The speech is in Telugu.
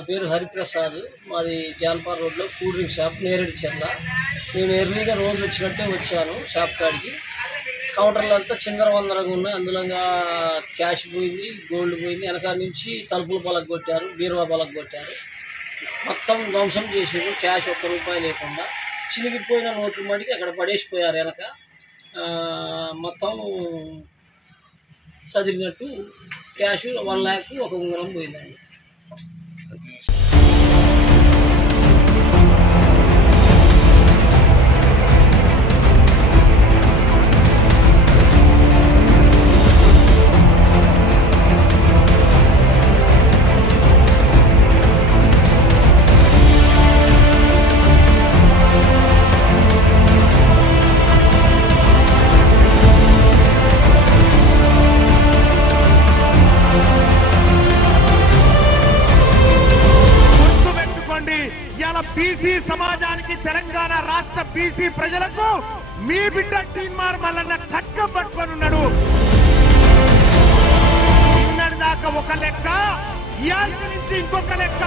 నా పేరు హరిప్రసాద్. మాది జాన్పార్ రోడ్లో కూల్ డ్రింక్ షాప్ నేరేడు చెర్ల. నేను ఎర్లీగా రోజు వచ్చినట్టే వచ్చాను షాప్ కాడికి. కౌంటర్లు అంతా చిందరవందరగా ఉన్నాయి. అందులో క్యాష్ పోయింది, గోల్డ్ పోయింది. వెనకాల నుంచి తలుపులు పలగొట్టారు, బీరువా పలగొట్టారు. మొత్తం ధ్వంసం చేసారు. క్యాష్ ₹1 లేకుండా చినిగిపోయిన నోట్లు మడికి అక్కడ పడేసిపోయారు. వెనక మొత్తం చదివినట్టు క్యాష్ 1 lakh, ఒక ఉంగరం పోయిందండి. బీసీ సమాజానికి, తెలంగాణ రాష్ట్ర బీసీ ప్రజలకు మీ బిడ్డ తీన్మార్ మల్లన్న ఖడ్గం పట్టుకొని ఉన్నాడు. నిన్నటి దాకా ఒక లెక్క, ఇయాల్టి నుంచి ఇంకొక లెక్క.